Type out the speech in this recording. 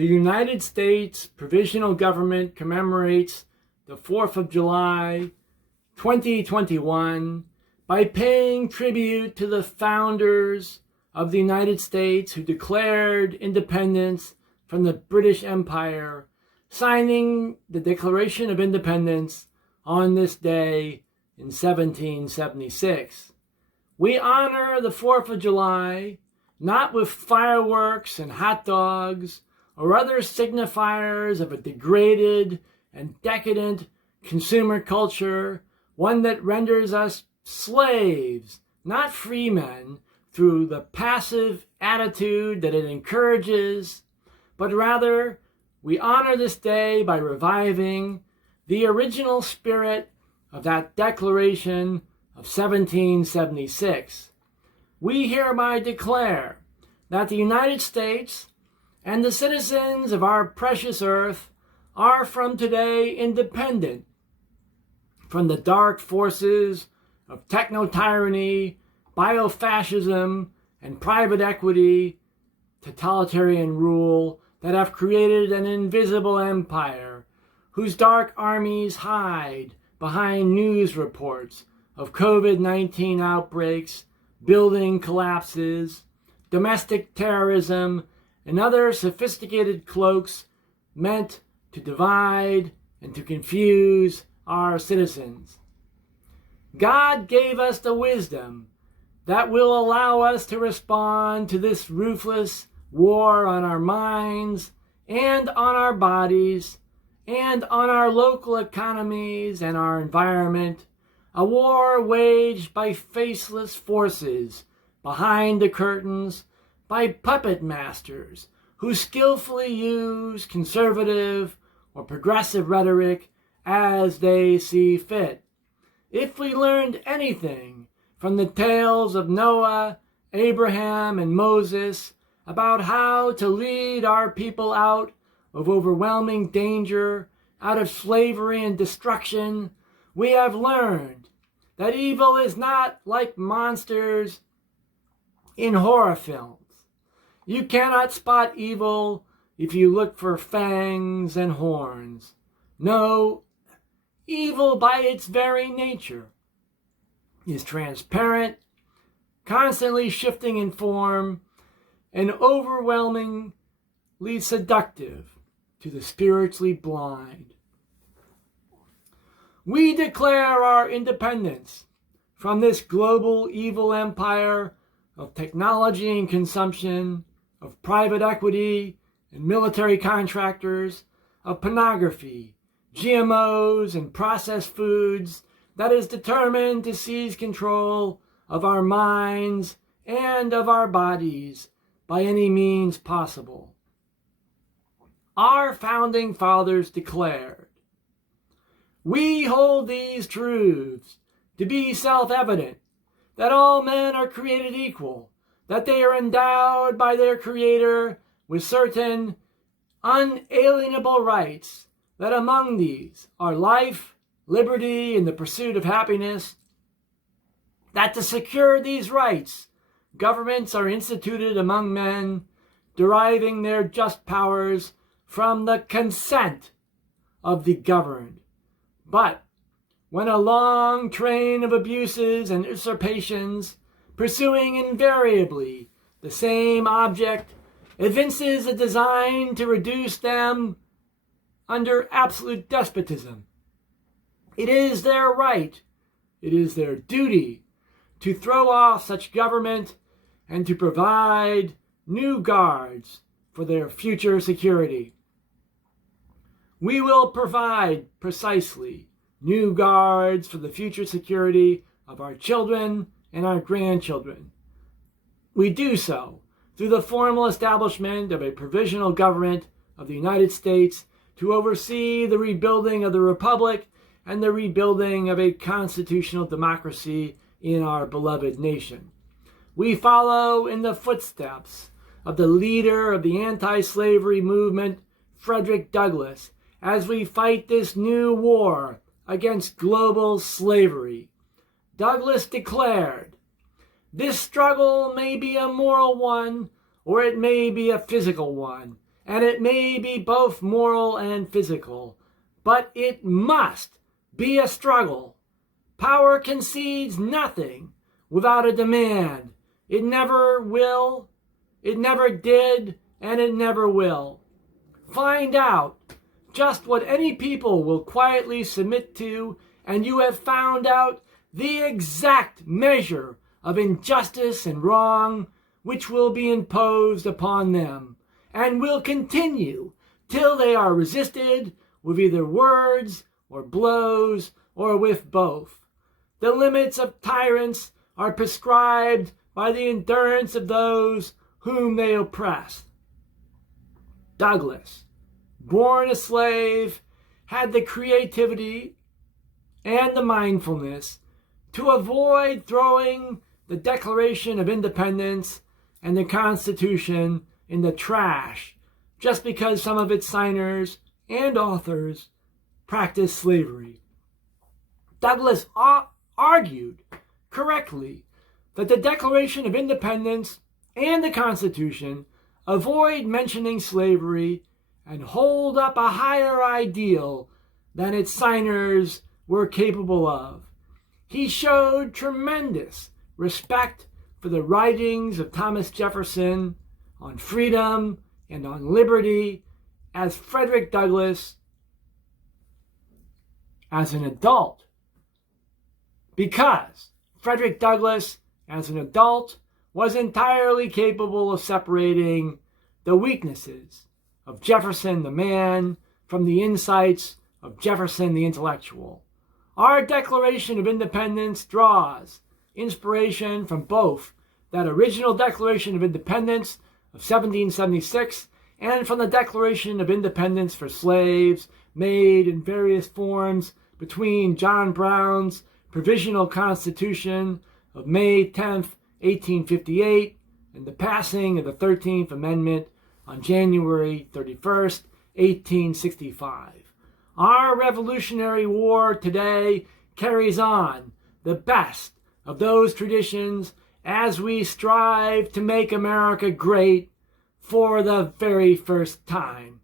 The United States Provisional Government commemorates the 4th of July, 2021, by paying tribute to the founders of the United States who declared independence from the British Empire, signing the Declaration of Independence on this day in 1776. We honor the 4th of July not with fireworks and hot dogs or other signifiers of a degraded and decadent consumer culture, one that renders us slaves, not free men, through the passive attitude that it encourages, but rather we honor this day by reviving the original spirit of that Declaration of 1776. We hereby declare that the United States and the citizens of our precious earth are from today independent from the dark forces of techno-tyranny, biofascism, and private equity, totalitarian rule that have created an invisible empire whose dark armies hide behind news reports of COVID-19 outbreaks, building collapses, domestic terrorism, and other sophisticated cloaks meant to divide and to confuse our citizens. God gave us the wisdom that will allow us to respond to this ruthless war on our minds and on our bodies and on our local economies and our environment, a war waged by faceless forces behind the curtains, by puppet masters who skillfully use conservative or progressive rhetoric as they see fit. If we learned anything from the tales of Noah, Abraham, and Moses about how to lead our people out of overwhelming danger, out of slavery and destruction, we have learned that evil is not like monsters in horror films. You cannot spot evil if you look for fangs and horns. No, evil by its very nature is transparent, constantly shifting in form, and overwhelmingly seductive to the spiritually blind. We declare our independence from this global evil empire of technology and consumption, of private equity and military contractors, of pornography, GMOs, and processed foods that is determined to seize control of our minds and of our bodies by any means possible. Our founding fathers declared, "We hold these truths to be self-evident, that all men are created equal, that they are endowed by their Creator with certain unalienable rights, that among these are life, liberty, and the pursuit of happiness, that to secure these rights, governments are instituted among men, deriving their just powers from the consent of the governed. But when a long train of abuses and usurpations, pursuing invariably the same object, evinces a design to reduce them under absolute despotism, it is their right, it is their duty to throw off such government and to provide new guards for their future security. We will provide precisely new guards for the future security of our children and our grandchildren. We do so through the formal establishment of a provisional government of the United States to oversee the rebuilding of the Republic and the rebuilding of a constitutional democracy in our beloved nation. We follow in the footsteps of the leader of the anti-slavery movement, Frederick Douglass, as we fight this new war against global slavery. Douglass declared, "This struggle may be a moral one, or it may be a physical one. and it may be both moral and physical, but it must be a struggle. Power concedes nothing without a demand. It never will, it never did, and it never will. Find out just what any people will quietly submit to, and you have found out the exact measure of injustice and wrong which will be imposed upon them, and will continue till they are resisted with either words or blows or with both. The limits of tyrants are prescribed by the endurance of those whom they oppress. Douglass, born a slave, had the creativity and the mindfulness to avoid throwing the Declaration of Independence and the Constitution in the trash just because some of its signers and authors practiced slavery. Douglass argued correctly that the Declaration of Independence and the Constitution avoid mentioning slavery and hold up a higher ideal than its signers were capable of. He showed tremendous respect for the writings of Thomas Jefferson on freedom and on liberty as Frederick Douglass as an adult, because Frederick Douglass as an adult was entirely capable of separating the weaknesses of Jefferson the man from the insights of Jefferson the intellectual. Our Declaration of Independence draws inspiration from both that original Declaration of Independence of 1776 and from the Declaration of Independence for slaves made in various forms between John Brown's Provisional Constitution of May 10th, 1858, and the passing of the 13th Amendment on January 31st, 1865. Our Revolutionary War today carries on the best of those traditions as we strive to make America great for the very first time.